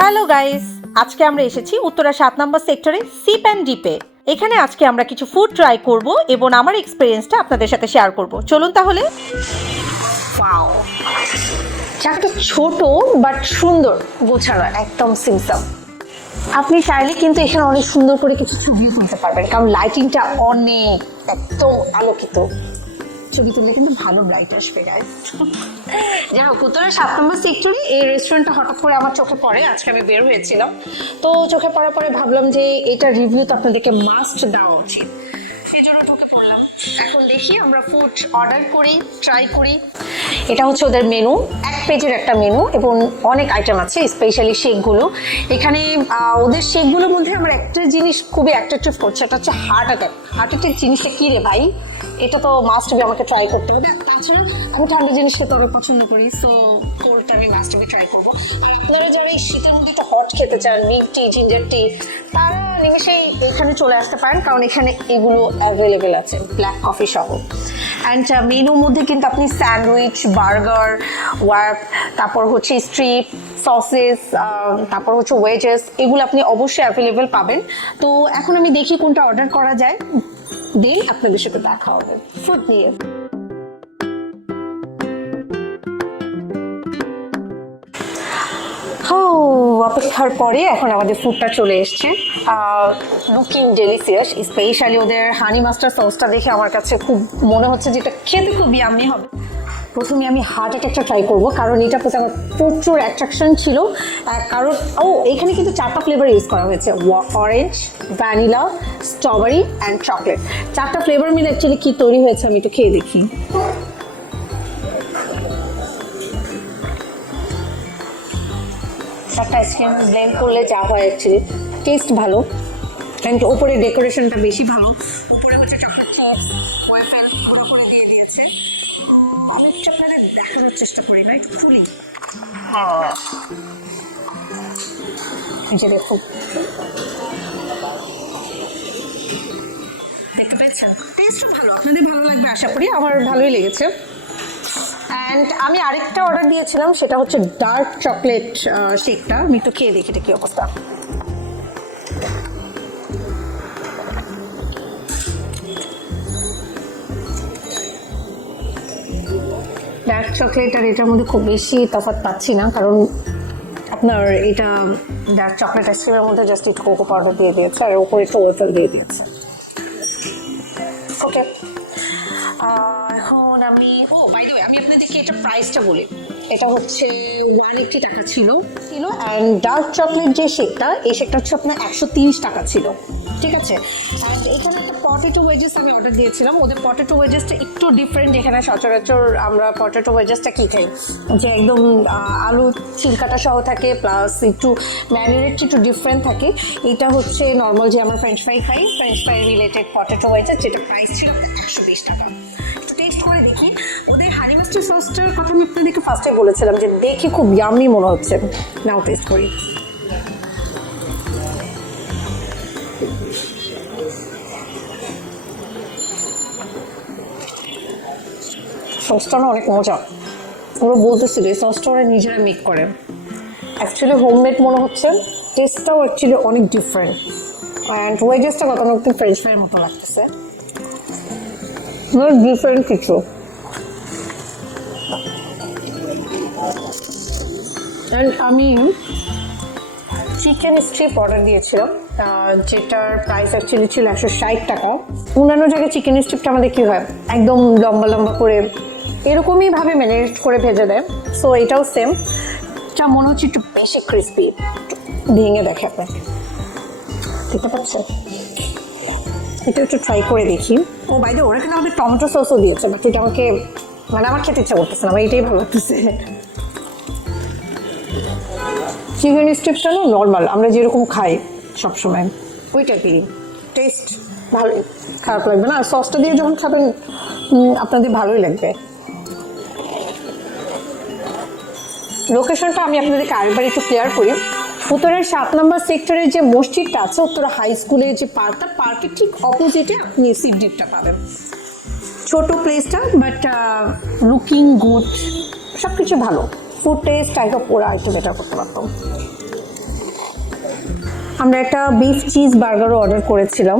Hello guys, আজকে আমরা এসেছি উত্তরা 7 নম্বর সেক্টরে সিপ অ্যান্ড ডিপে। এখানে আজকে আমরা কিছু ফুড ট্রাই করব এবং আমার এক্সপেরিয়েন্সটা আপনাদের সাথে শেয়ার করব। চলুন তাহলে। জায়গাটা ছোট বাট সুন্দর, গোছানো, একদম সিম্পল। আপনি চাইলে কিন্তু এখানে অনেক সুন্দর করে কিছু ছবিও তুলতে পারবেন, কারণ লাইটিংটা অনেক একদম আলোকিত। ছবি তুললে কিন্তু ভালো ব্রাইট আসবে গাইস। যাই হোক, উত্তরা 7 নম্বর সেক্টরে এই রেস্টুরেন্টটা হঠাৎ করে আমার চোখে পড়ে। আজকে আমি বের হয়েছিলাম, তো চোখে পড়ার পরে ভাবলাম যে এটা রিভিউ তো আপনাদেরকে মাস্ট দেওয়া উচিত, সেই জন্য ঢুকে পড়লাম। এখন দেখি আমরা ফুড অর্ডার করি, ট্রাই করি। এটা হচ্ছে ওদের মেনু, 1 পেজের একটা মেনু এবং অনেক আইটেম আছে, স্পেশালি শেকগুলো। এখানে ওদের শেকগুলোর মধ্যে আমার একটা জিনিস খুবই অ্যাট্রাকটিভ করছে, এটা হচ্ছে হার্ট অ্যাটাক জিনিসটা কী রে ভাই, এটা তো মাস্ট বি আমাকে ট্রাই করতে হবে। আর তাছাড়া আমি ঠান্ডা জিনিস খেতে অনেক পছন্দ করি, সো কোল্ডটা আমি মাস্ট বি ট্রাই করবো। আর আপনারা যারা এই শীতের মধ্যে একটু হট খেতে চান, মিল্ক টি, জিঞ্জার টি, তারা নিমেষেই এখানে চলে আসতে পারেন, কারণ এখানে এগুলো অ্যাভেলেবেল আছে, ব্ল্যাক কফি সহ। অ্যান্ড মেনুর মধ্যে কিন্তু আপনি স্যান্ডউইচ, বার্গার, ওয়ার্প, তারপর হচ্ছে স্ট্রিপ, সসেস, তারপর হচ্ছে ওয়েজেস, এগুলো আপনি অবশ্যই অ্যাভেলেবেল পাবেন। তো এখন আমি দেখি কোনটা অর্ডার করা যায়, দিন আপনাদের সাথে দেখা হবে ফুড নিয়ে। অপেক্ষার পরে এখন আমাদের ফুডটা চলে এসছে, লুকিং ডেলিসিয়াস। স্পেশালি ওদের হানি মাস্টার সসটা দেখে আমার কাছে খুব মনে হচ্ছে যেটা খেতে খুব ইয়াম্মি হবে। প্রথমে আমি হার্ট অ্যাটাকটা ট্রাই করবো, কারণ এটা প্রতি আমার প্রচুর অ্যাট্রাকশন ছিল। কারণ এখানে কিন্তু 4টা ফ্লেভার ইউজ করা হয়েছে, orange, vanilla, strawberry and chocolate. 4টা ফ্লেভার মিলে অ্যাকচুয়ালি কী তৈরি হয়েছে আমি একটু খেয়ে দেখি। একটা আইসক্রিম ব্লেন্ড করলে যা হয় অ্যাকচুয়ালি টেস্ট ভালো, অ্যান্ড ওপরে ডেকোরেশনটা বেশি ভালো। উপরে হচ্ছে চকলেট চিপস, ওয়েফেল পুরোপুরি দিয়ে দিয়েছে। আমি একটু আপনাদের দেখানোর চেষ্টা করি না, একটু খুলি। যে দেখুন, দেখতে পেয়েছেন, টেস্টও ভালো, আপনাদের ভালো লাগবে আশা করি, আমার ভালোই লেগেছে। অ্যান্ড আমি আরেকটা অর্ডার দিয়েছিলাম, সেটা হচ্ছে ডার্ক চকলেট শেকটা। আমি তো খেয়ে দেখি এটা কি অবস্থা। ডার্ক চকলেট আর এটার মধ্যে খুব বেশি তফাৎ পাচ্ছি না, কারণ আপনার এটা ডার্ক চকলেট আইসক্রিমের মধ্যে জাস্ট একটু কোকো পাউডার দিয়ে দিয়েছে আর ওপরে একটু ওয়েফেল দিয়ে দিয়েছে। ওকে, এখন আমি বাই দ্য ওয়ে আমি আপনাদেরকে এটা প্রাইসটা বলি। এটা হচ্ছে 180 টাকা ছিল, অ্যান্ড ডার্ক চকলেট যে শেকটা, এই শেকটা হচ্ছে আপনার 130 টাকা ছিল, ঠিক আছে। অ্যান্ড এখানে একটা পটেটো ওয়েজেস আমি অর্ডার দিয়েছিলাম। ওদের পটেটো ওয়েজেসটা একটু ডিফারেন্ট। এখানে সচরাচর আমরা পটেটো ওয়েজেসটা কী খাই, যে একদম আলু ছিলকাটা সহ থাকে, প্লাস একটু ম্যারিনেটটা একটু ডিফারেন্ট থাকে। এটা হচ্ছে নর্মাল যে আমরা ফ্রেঞ্চ ফ্রাই খাই, French fry related potato wages, যেটা প্রাইস ছিল 120 টাকা। টেস্ট করে দেখি। ওদের হানি মাস্টার সসটার কথা আমি আপনাদেরকে ফার্স্টে বলেছিলাম যে দেখে খুব ইয়াম্মি মনে হচ্ছে। নাও টেস্ট করি। সসটা না অনেক মজা। ওরা বলতেছিল এই সসটা ওরা নিজেরা মেক করে, অ্যাকচুয়ালি হোমমেড মনে হচ্ছে। টেস্টটাও অ্যাকচুয়ালি অনেক ডিফারেন্ট, অ্যান্ড ওয়েজেসটা কত একটু ফ্রেঞ্চ ফ্রাইয়ের মতো লাগতেছে, ডিফারেন্ট কিছু। অ্যান্ড আমি চিকেন স্ট্রিপ অর্ডার দিয়েছিলাম, যেটার প্রাইস অ্যাকচুয়ালি ছিল 160 টাকা। অন্যান্য জায়গায় চিকেন স্ট্রিপটা আমাদের কী হয়, একদম লম্বা লম্বা করে এরকমই ভাবে ম্যারিনেট করে ভেজে দেয়। সো এটাও সেম, যা মনে হচ্ছে একটু বেশি ক্রিসপি। ভেঙে দেখে আপনাকে, দেখতে পাচ্ছেন, এটা একটু ট্রাই করে দেখি। বাই দ্য ওয়ে, ওরা কিন্তু আমাদের টমেটো সসও দিয়েছে, বাট এটা আমাকে আমার খেতে ইচ্ছা করতেছে না, আমার এটাই ভালো লাগতেছে। চিকেন স্ট্রিপটা না নর্মাল আমরা যেরকম খাই সবসময় ওই টাইপেরই টেস্ট, ভালোই, খারাপ লাগবে না। আর সসটা দিয়ে যখন খাবেন আপনাদের ভালোই লাগবে। লোকেশনটা আমি আপনাদেরকে আরেকবার একটু ক্লিয়ার করি। উত্তরের 7 নম্বর সেক্টরের যে মসজিদটা আছে, উত্তরা হাই স্কুলের যে পার্কের ঠিক অপোজিটে আপনি সিপ ডিপটা পাবেন। ছোট প্লেসটা, বাট লুকিং গুড, সব কিছু ভালো। ফুড টেস্ট টাইপ অফ ওরা একটু বেটার করতে পারতাম। আমরা একটা বিফ চিজ বার্গারও অর্ডার করেছিলাম,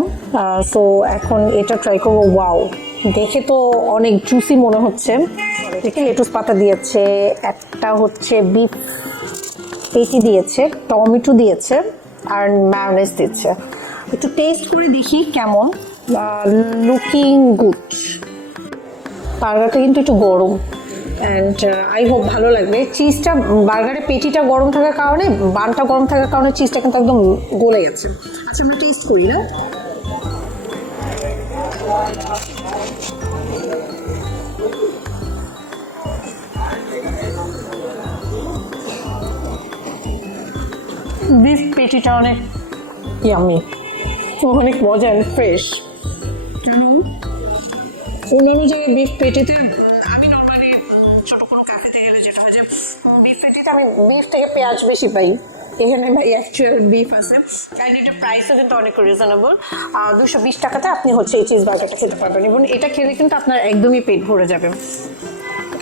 সো এখন এটা ট্রাই করবো। ওয়াও, দেখে তো অনেক জুসি মনে হচ্ছে। দেখে লেটুস পাতা দিয়েছে, একটা হচ্ছে বিফ পেটি দিয়েছে, টমেটো দিয়েছে, আর মায়োনেজ দিচ্ছে। একটু টেস্ট করে দেখি কেমন। Looking good. বার্গারটা কিন্তু একটু গরম, অ্যান্ড আই হোপ ভালো লাগবে। চিজটা, বার্গারের পেটিটা গরম থাকার কারণে, বানটা গরম থাকার কারণে চিজটা কিন্তু একদম গলে গেছে। আচ্ছা, আমরা টেস্ট করি না? বিফ পেটিটা অনেক ইয়ামি, অনেক মজা, ফ্রেশ। অন্যান্য জায়গায় বিফ পেটিতে, আমি নর্মালি ছোট কোনো ক্যাফেতে গেলে যেটা হয় যে বিফ পেটিতে আমি বিফ থেকে পেঁয়াজ বেশি পাই, এখানে ভাই অ্যাকচুয়াল বিফ আছে। অ্যান্ড এটার প্রাইসও কিন্তু অনেক রিজনেবল। 220 টাকাতে আপনি হচ্ছে এই চিজ বার্গারটা খেতে পারবেন, এবং এটা খেলে কিন্তু আপনার একদমই পেট ভরে যাবে।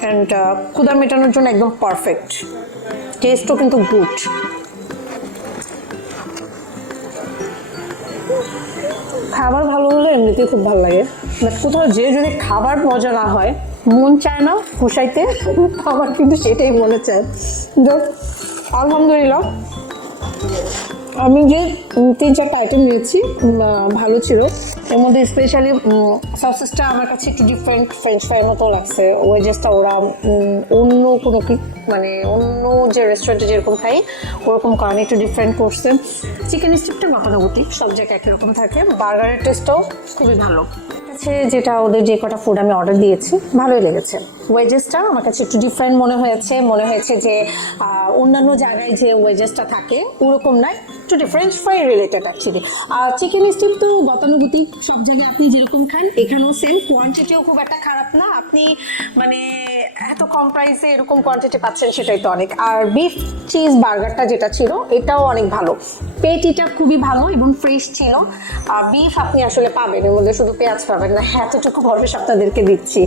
অ্যান্ড ক্ষুধা মেটানোর জন্য একদম পারফেক্ট। টেস্টও কিন্তু গুড। খাবার ভালো হলে এমনিতেই খুব ভালো লাগে, বাট কোথাও যে যদি খাবার মজা না হয়, মন চায় না খুশাইতে, খাবার কিন্তু সেটাই মনে চায়। আলহামদুলিল্লাহ, আমি যে 3-4টা আইটেম নিয়েছি ভালো ছিল। এর মধ্যে স্পেশালি সসেসটা আমার কাছে একটু ডিফারেন্ট, ফ্রেঞ্চ ফ্রাইয়ের মতো লাগছে। ওয়েজেসটা ওরা অন্য কোনো মানে অন্য যে রেস্টুরেন্টে যেরকম খাই ওরকম কারণে একটু ডিফারেন্ট করছে। চিকেন স্টিকটা গতানুগতিক, সব জায়গায় একই রকম থাকে। বার্গারের টেস্টটাও খুবই ভালো আছে। যেটা ওদের যে কটা ফুড আমি অর্ডার দিয়েছি ভালোই লেগেছে। ওয়েজেসটা আমার কাছে একটু ডিফারেন্ট মনে হয়েছে যে অন্যান্য জায়গায় যে ওয়েজেসটা থাকে ওরকম নয়, একটু French fry related actually. Chicken stick তো গতানুগতিক, সব জায়গায় আপনি যেরকম খান এখানেও সেম। কোয়ান্টিটিও খুব একটা খারাপ না, আপনি মানে এত কম প্রাইসে এরকম কোয়ান্টিটি পাচ্ছেন সেটাই তো অনেক। আর বিফ চিজ বার্গারটা যেটা ছিল এটাও অনেক ভালো, পেটিটা খুবই ভালো এবং ফ্রেশ ছিল। বিফ আপনি আসলে পাবেন, এর মধ্যে শুধু পেঁয়াজ পাবেন না, এতটুকু ভরবেশ আপনাদেরকে দিচ্ছি।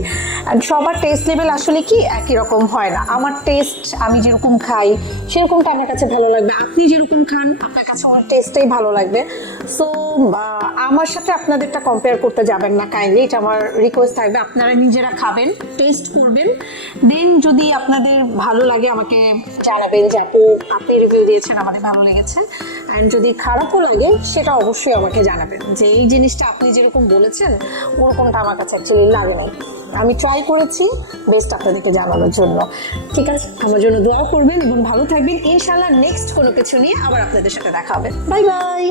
অ্যান্ড সবার টেস্ট লেভেল আসলে কি একই রকম হয় না। আমার টেস্ট, আমি যেরকম খাই সেরকমটা আমার কাছে ভালো লাগবে, আপনি যেরকম খান আপনার কাছে আমার টেস্টটাই ভালো লাগবে। সো আমার সাথে আপনাদেরটা কম্পেয়ার করতে যাবেন না কাইন্ডলি, এটা আমার রিকোয়েস্ট থাকবে। আপনারা নিজেরা খাবেন, টেস্ট করবেন, দেন যদি আপনাদের ভালো লাগে আমাকে জানাবেন যে আপনি রিভিউ দিয়েছেন, আমাদের ভালো লেগেছে। অ্যান্ড যদি খারাপও লাগে সেটা অবশ্যই আমাকে জানাবেন যে এই জিনিসটা আপনি যেরকম বলেছেন ওরকমটা আমার কাছে অ্যাকচুয়ালি লাগে নাই। আমি ট্রাই করেছি বেস্ট আপনাদেরকে জানানোর জন্য। ঠিক আছে, আমার জন্য দোয়া করবেন এবং ভালো থাকবেন। ইনশাআল্লাহ নেক্সট কোনো কিছু নিয়ে আবার আপনাদের সাথে দেখা হবে। Bye bye.